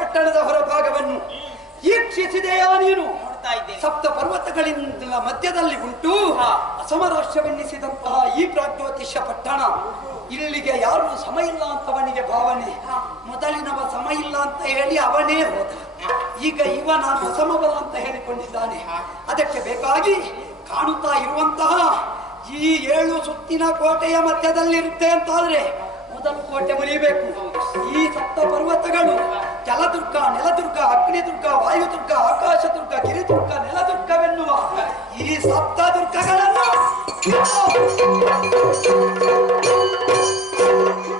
ಪಟ್ಟಣದ ಹೊರಭಾಗವನ್ನು ಈಕ್ಷಿಸಿದೆಯಾ ನೀನು? ಸಪ್ತ ಪರ್ವತಗಳಿಂದ ಮಧ್ಯದಲ್ಲಿ ಉಂಟು ಅಸಮರಾಶ್ಯವೆನ್ನಿಸಿದಂತಹ ಈ ಪ್ರಾಗ್ಜ್ಯೋತಿಷ್ಯ ಪಟ್ಟಣ. ಇಲ್ಲಿಗೆ ಯಾರು ಸಮ ಇಲ್ಲ ಅಂತವನಿಗೆ ಭಾವನೆ. ಮೊದಲಿನವ ಸಮ ಇಲ್ಲ ಅಂತ ಹೇಳಿ ಅವನೇ ಹೋದ. ಈಗ ಇವ ನಾನು ಅಸಮಬಲ ಅಂತ ಹೇಳಿಕೊಂಡಿದ್ದಾನೆ. ಅದಕ್ಕೆ ಬೇಕಾಗಿ ಕಾಣುತ್ತಾ ಇರುವಂತಹ ಈ 7 ಸುತ್ತಿನ ಕೋಟೆಯ ಮಧ್ಯದಲ್ಲಿರುತ್ತೆ ಅಂತಾದ್ರೆ ಮೊದಲು ಕೋಟೆ ಮುರಿಬೇಕು. ಈ ಸಪ್ತ ಪರ್ವತಗಳು ಜಲದುರ್ಗ, ನೆಲದುರ್ಗ, ಅಗ್ನಿದುರ್ಗ, ವಾಯುದುರ್ಗ, ಆಕಾಶದುರ್ಗ, ಗಿರಿದುರ್ಗ, ನೆಲದುರ್ಗವೆನ್ನುವ ಈ ಸಪ್ತ ದುರ್ಗಗಳನ್ನು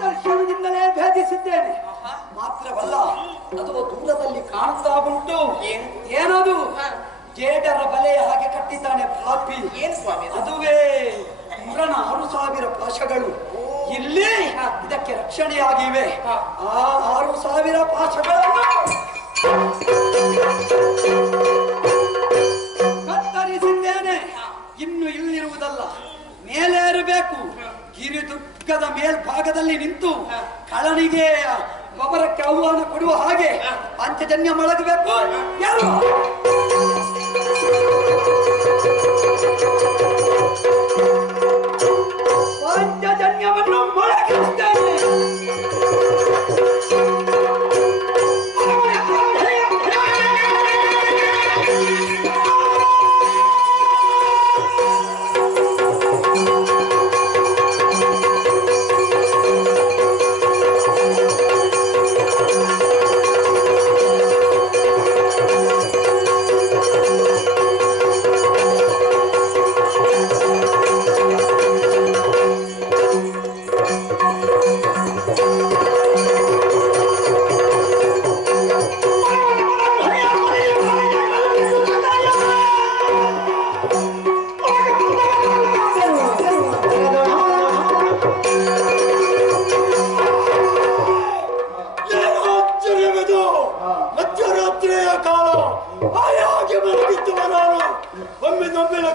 ದರ್ಶನದಿಂದಲೇ ಭೇದಿಸಿದ್ದೇನೆ. ಮಾತ್ರವಲ್ಲ, ಅದು ದೂರದಲ್ಲಿ ಕಾಣುತ್ತಾ ಉಂಟು. ಏನದು? ಜೇಡರ ಬಲೆಯ ಹಾಗೆ ಕಟ್ಟಿದ್ದಾನೆ ಪಾಪಿ. ಅದುವೇ ಮುರನ 6,000 ಪಾಶಗಳು ಇಲ್ಲಿ ಇದಕ್ಕೆ ರಕ್ಷಣೆಯಾಗಿವೆ. ಆ 6,000 ಪಾಶಗಳನ್ನು ಕತ್ತರಿಸಿದ್ದೇನೆ. ಇನ್ನು ಇಲ್ಲಿರುವುದಲ್ಲ, ಮೇಲೇರಬೇಕು. ಗಿರಿದುರ್ಗದ ಮೇಲ್ಭಾಗದಲ್ಲಿ ನಿಂತು ಕಳನಿಗೆ ಗೊಬ್ಬರಕ್ಕೆ ಆಹ್ವಾನ ಕೊಡುವ ಹಾಗೆ ಪಂಚಜನ್ಯ ಮೊಳಗಬೇಕು. ಯಾರು ಪಂಚಜನ್ಯವನ್ನು ಮೊಳಗಿಸುತ್ತೇನೆ.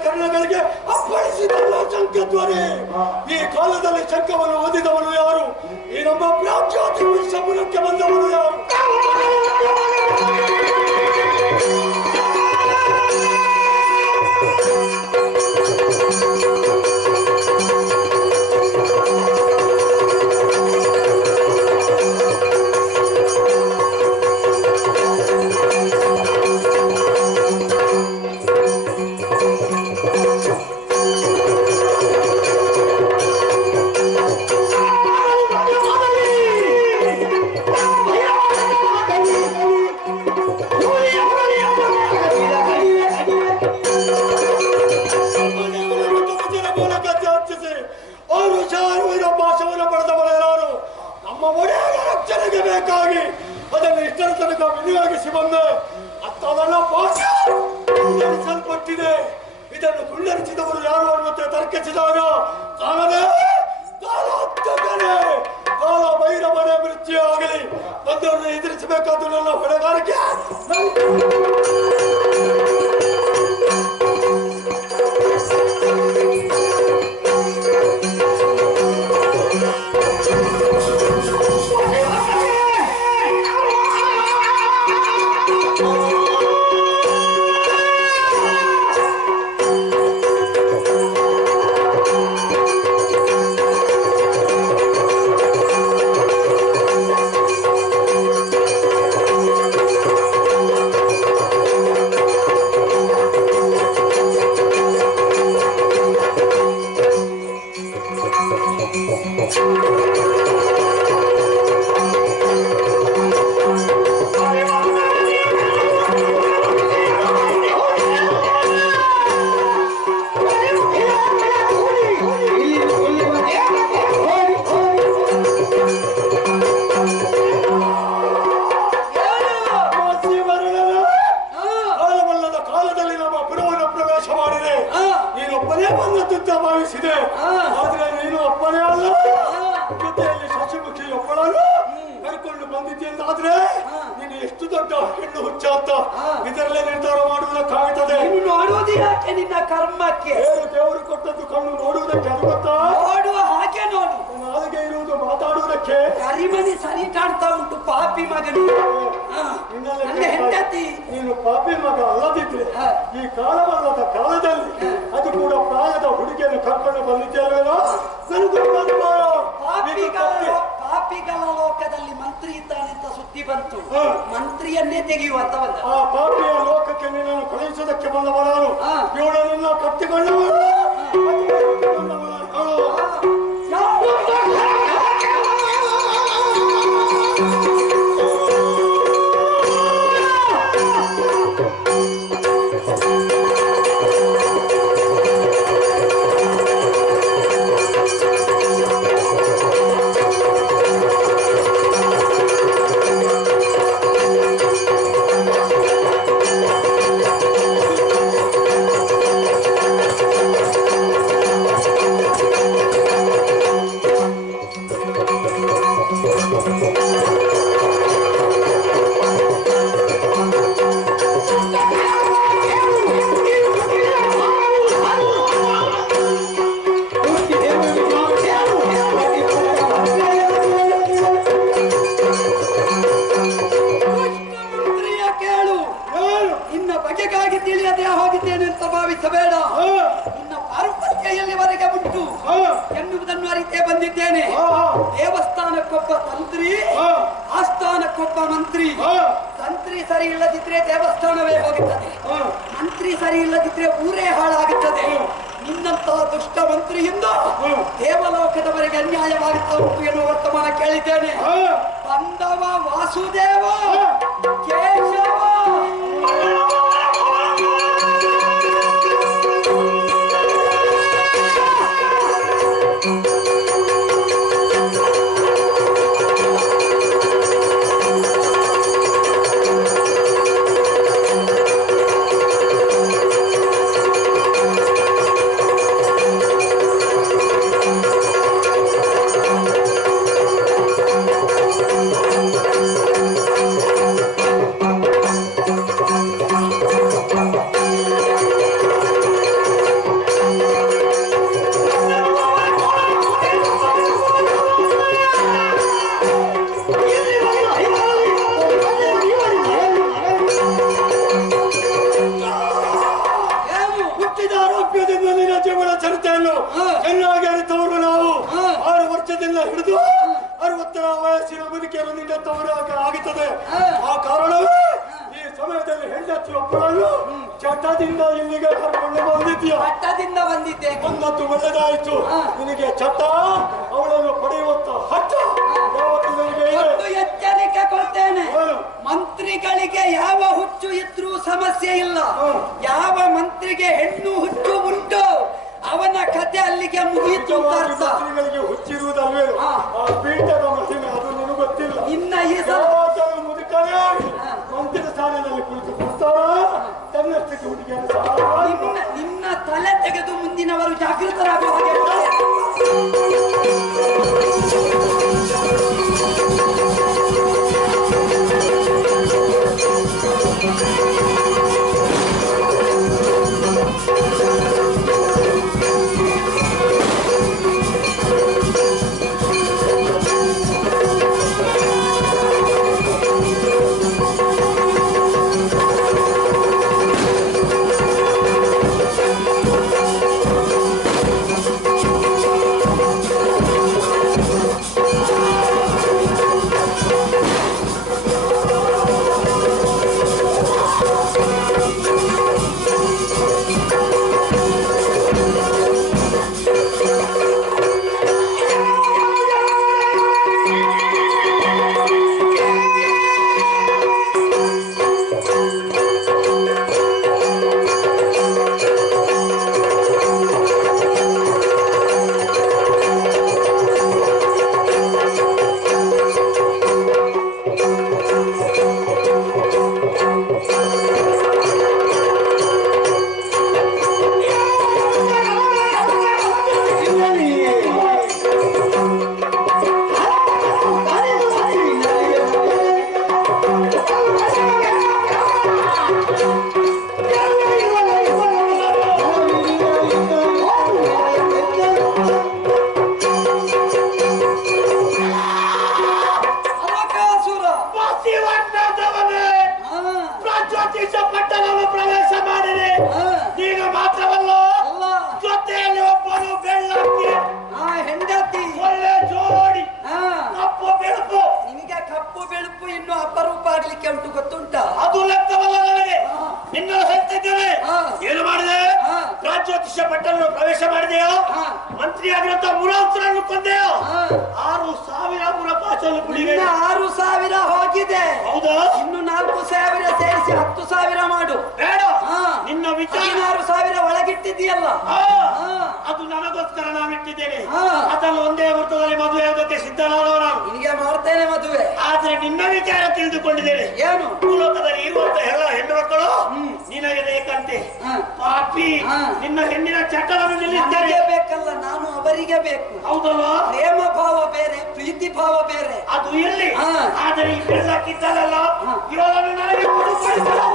ಕರ್ಣಗಳಿಗೆ ಅಪ್ಪಳಿಸಿದಲ್ಲ ಶಂಖಧ್ವನಿ. ಈ ಕಾಲದಲ್ಲಿ ಶಂಖವನ್ನು ಓದಿದವನು ಯಾರು? ಈ ನಮ್ಮ ಪ್ರಾಗ್ಜ್ಯೋತಿಷ್ಯ ಮೂಲಕ್ಕೆ ಬಂದವನು ಯಾರು? ಬೇಕಾಗಿ ಅದನ್ನು ಇಷ್ಟರ ತನಕ ವಿನಿಯೋಗಿಸಿ ಬಂದೆ. ಅತ್ತವೆಲ್ಲ ಪಾಠಿಸಲ್ಪಟ್ಟಿದೆ. ಇದನ್ನು ಕುಳ್ಳರಿಸಿದವರು ಯಾರು ಅನ್ನುತ್ತೆ ತರ್ಕಿಸಿದಾಗ ಕಾಲವೇ ಕಾಲ ಭೈರವನೇ ಮೃತ್ಯು ಆಗಲಿ ಬಂದವರನ್ನು ಎದುರಿಸಬೇಕಾದ ನನ್ನ ಹೊಣೆಗಾರಿಕೆ. ಅಂತ ಭಾವಿಸಿದೆ. ಆದ್ರೆ ನೀನು ಒಬ್ಬನೇ ಅಲ್ಲ, ಜೊತೆಯಲ್ಲಿ ಶಶಿಮುಖಿ ಒಬ್ಬಳನ್ನು ಕರ್ಕೊಂಡು ಬಂದಿದ್ದೇನಾದ್ರೆ ನೀನು ಎಷ್ಟು ದೊಡ್ಡ ಹೆಣ್ಣು ಹುಚ್ಚ ಅಂತ ಇದರಲ್ಲೇ ನಿರ್ಧಾರ ಮಾಡುವುದಕ್ಕಾಗುತ್ತದೆ. ನೋಡುವುದು ಯಾಕೆ ನಿನ್ನ ಕರ್ಮಕ್ಕೆ? ದೇವರು ಕೊಟ್ಟದ್ದು ಕಣ್ಣು ನೋಡುವುದಕ್ಕೆ, ಅದು ಗೊತ್ತಾ? ನೋಡುವ ಹಾಗೆ ನೋಡು. ನಾಲಿಗೆ ಇರುವುದು ಮಾತಾಡುವುದಕ್ಕೆ. ಕರಿಮಣಿ ಸರಿ ಕಾಣ್ತಾ ಉಂಟು ಪಾಪಿ ಮಗನಿ. ನನ್ನ ಹೆಂಡತಿ. ನೀನು ಪಾಪಿ ಮಗ ಅಲ್ಲದಿದ್ರೆ ಈ ಕಾಲವಲ್ಲದ ಕಾಲದಲ್ಲಿ ಅದು ಕೂಡ ಪ್ರಾಯದ ಹುಡುಗಿಯನ್ನು ಕರ್ಕೊಂಡು ಬಂದಿದ್ದೇವೇನೋ ಪಾಪಿಗಳ ಲೋಕದಲ್ಲಿ ಮಂತ್ರಿ ಇದ್ದಾನೆ ಅಂತ ಸುದ್ದಿ ಬಂತು. ಮಂತ್ರಿಯನ್ನೇ ತೆಗೆಯುವಂತ ಬಂದ. ಆ ಪಾಪಿಯ ಲೋಕಕ್ಕೆ ನಿನ್ನನ್ನು ಕಳುಹಿಸುವುದಕ್ಕೆ ಬಂದವನು ಇವಳನ್ನ ಕಟ್ಟಿಕೊಂಡವನು. ಎನ್ನುವುದನ್ನು ಅರಿತೇ ಬಂದಿದ್ದೇನೆ. ದೇವಸ್ಥಾನಕ್ಕೊಬ್ಬ ತಂತ್ರಿ, ಆಸ್ಥಾನಕ್ಕೊಬ್ಬ ಮಂತ್ರಿ. ತಂತ್ರಿ ಸರಿ ಇಲ್ಲದಿದ್ರೆ ದೇವಸ್ಥಾನವೇ ಹೋಗುತ್ತದೆ, ಮಂತ್ರಿ ಸರಿ ಇಲ್ಲದಿದ್ರೆ ಊರೇ ಹಾಳಾಗುತ್ತದೆ. ನಿನ್ನಂತಹ ದುಷ್ಟ ಮಂತ್ರಿಯಿಂದ ದೇವಲೋಕದವರೆಗೆ ಅನ್ಯಾಯವಾಗುತ್ತಾ ಉಂಟು ಎನ್ನುವ ವರ್ತಮಾನ ಕೇಳಿದ್ದೇನೆ. ಬಂದವ ವಾಸುದೇವ ಕೇಶವ. ಚೆನ್ನಾಗಿ ಅರಿತವರು ನಾವು 6 ವರ್ಷದಿಂದ ಹಿಡಿದು 60ರ ವಯಸ್ಸಿನ ಬದುಕಿಯನ್ನು ನಿಂತವರು ಆಗುತ್ತದೆ. ಆ ಕಾರಣವೇ ಈ ಸಮಯದಲ್ಲಿ ಹೆಂಡತಿ ಒಬ್ಬಳನ್ನು ಚಟ್ಟದಿಂದ ಇಲ್ಲಿಗೆ ಕರ್ಕೊಂಡು ಬಂದಿದ್ದೀಯ. ಚಟ್ಟದಿಂದ ಬಂದಿದ್ದೆ. ಒಂದತ್ತು ಒಳ್ಳೆದಾಯಿತು. ನಿನಗೆ ಚಟ್ಟ, ಅವಳನ್ನು ಪಡೆಯುವಂತ ಹಟ್ಟ ಎಚ್ಚರಿಕೆ ಕೊಡ್ತೇನೆ. ಮಂತ್ರಿಗಳಿಗೆ ಯಾವ ಹುಚ್ಚು ಇದ್ರೂ ಸಮಸ್ಯೆ ಇಲ್ಲ. ಯಾವ ಮಂತ್ರಿಗೆ ಹೆಣ್ಣು ಹುಚ್ಚು ಉಂಟು ಅವನ ಕತೆ ಅಲ್ಲಿಗೆ ಮುಗಿಯಿತು. ಮಂತ್ರಿಗಳಿಗೆ ಹುಚ್ಚಿರುವುದಲ್ವೇ ಆ ಪೀಠದ ಮಹಿಮೆ, ಅದು ನಿನಗೆ ಗೊತ್ತಿಲ್ಲ. ಇನ್ನ ಈ ಮುದುಕನೇ ಮಂತ್ರಿ ಸ್ಥಾನದಲ್ಲಿ ಕುಳಿತು ಕೊಡ್ತಾರ ತನ್ನಷ್ಟಕ್ಕೆ ಹುಡುಗಿಯನ್ನು ನಿನ್ನ ತಲೆ ತೆಗೆದು ಮುಂದಿನವರು ಜಾಗೃತರಾಗುವ ಹಾಗೆ. ನಂಬಿಕೆ ಉಂಟು ಗೊತ್ತುಂಟಾ? ಅದು ಲೆಕ್ಕವಲ್ಲ ನನಗೆ. ನಿನ್ನ ಹೇಳ್ತಿದ್ದೇನೆ. ಏನು ಮಾಡಿದೆ? ರಾಜ್ಯೋತಿಷ್ಯ ಪಟ್ಟಣ ಪ್ರವೇಶ ಮಾಡಿದೆಯೋ, ಮಂತ್ರಿಯಾಗಿರಂತ ಮುರಾಸುರನ್ನು ಕೊಂದೆಯೋ, 6,000 ಮುರಪಾಚಲು ಕುಡಿಗೆ 6,000 ಹೋಗಿದೆ. ಹೌದಾ? ಇನ್ನು 4,000 ಸೇರಿಸಿ 10,000 ಮಾಡು. ಬೇಡ, ನಿನ್ನ ವಿಚಾರ 16,000 ಒಳಗಿಟ್ಟಿದ್ದೀಯಲ್ಲ, ಅದು ನನಗೋಸ್ಕರ ನಾನಿಟ್ಟಿದ್ದೇನೆ. ಅದನ್ನು ಒಂದೇ ವೃತ್ತದಲ್ಲಿ ಮದುವೆ ಆಗೋದಕ್ಕೆ ಸಿದ್ಧನಾದವ ನಾನು. ನಿನಗೆ ಮಾಡ್ತೇನೆ ಮದುವೆ. ಆದ್ರೆ ನಿನ್ನ ವಿಚಾರ ತಿಳಿದುಕೊಂಡಿದ್ದೇನೆ. ಏನು? ಭೂಲೋಕದಲ್ಲಿ ಇರುವಂತ ಎಲ್ಲ ಹೆಣ್ಣು ಮಕ್ಕಳು ನಿನಗೆ ಬೇಕಂತೆ. ಪಾಪಿ, ನಿನ್ನ ಹೆಣ್ಣಿನ ಚಟವನ್ನು ನಿಲ್ಲಿಸ್ತೇನೆ. ಬೇಕಲ್ಲ, ನಾನು ಅವರಿಗೆ ಬೇಕು. ಹೌದಲ್ವಾ? ಪ್ರೇಮ ಭಾವ ಬೇರೆ, ಪ್ರೀತಿ ಭಾವ ಬೇರೆ. ಅದು ಎಲ್ಲಿ? ಆದರೆ ಈ ಬೆಳ್ಳಕ್ಕಿದ್ದಲ್ಲ, ಇವಳನ್ನು ನನಗೆ ಕೊಡುಪಡಿಸಲು.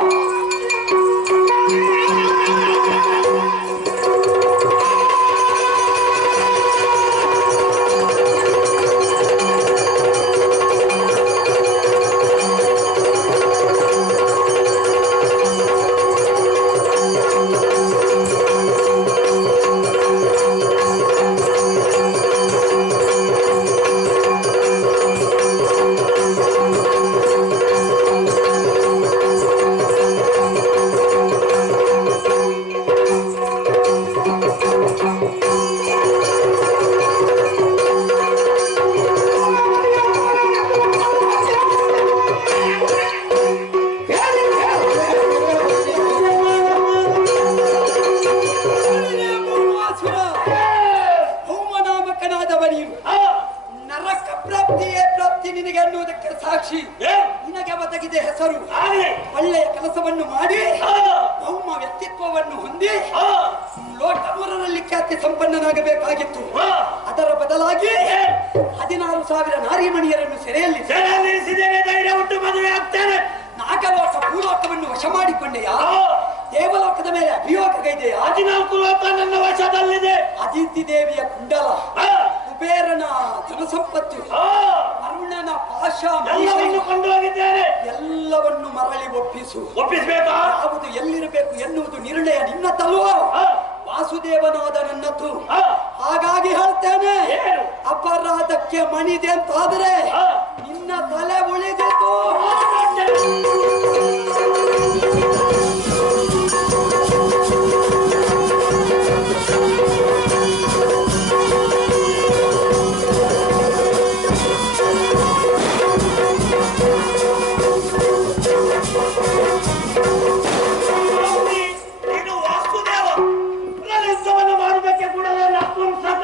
ಸಾಕ್ಷಿ ನಿನಗೆ ಒದಗಿದೆ ಹೆಸರು. ಒಳ್ಳೆಯ ಕೆಲಸವನ್ನು ಮಾಡಿ ಭೌಮ ವ್ಯಕ್ತಿತ್ವವನ್ನು ಹೊಂದಿ ಲೋಕಮೂರರಲ್ಲಿ ಖ್ಯಾತಿ ಸಂಪನ್ನನಾಗಬೇಕಾಗಿತ್ತು. ಅದರ ಬದಲಾಗಿ 16,000 ನಾರಿಮಣಿಯರನ್ನು ಸೆರೆಯಲ್ಲಿ ಧೈರ್ಯ ಉಂಟು, ಮದುವೆ ಆಗ್ತೇನೆ. ನಾಗಲೋಕ ಭೂಲೋಕವನ್ನು ವಶ ಮಾಡಿಕೊಂಡೆಯಾ? ದೇವಲೋಕದ ಮೇಲೆ ಅಭಿಯೋಗಗೈದೆಯಾ? 14 ಲೋಕ ನನ್ನ ವಶದಲ್ಲಿದೆ. ಅದಿತಿ ದೇವಿಯ ಕುಂಡಲ, ಕುಬೇರನ ಧನ ಸಂಪತ್ತು, ಅರುಣನ ಪಾಶ ಎಲ್ಲವನ್ನು ಕೊಂಡು ಹೋಗಿದ್ದೇನೆ. ಎಲ್ಲವನ್ನು ಮರಳಿ ಒಪ್ಪಿಸಬೇಕಾ? ಯಾವುದು ಎಲ್ಲಿರಬೇಕು ಎನ್ನುವುದು ನಿರ್ಣಯ ನಿನ್ನದಲ್ವ? ವಾಸುದೇವನಾದ ನನ್ನದು. ಹಾಗಾಗಿ ಹೇಳ್ತೇನೆ, ಅಪರಾಧಕ್ಕೆ ಮಣಿದೆ ಅಂತಾದರೆ ನಿನ್ನ ತಲೆ ಉಳಿದಿತ್ತು. ನೀನು ವಾಸುದೇವ, ಪ್ರಲಂಬವನ್ನು ಮಾಡುವುದಕ್ಕೆ ಕೂಡ ನನ್ನ ಅಪುಂಸಕ.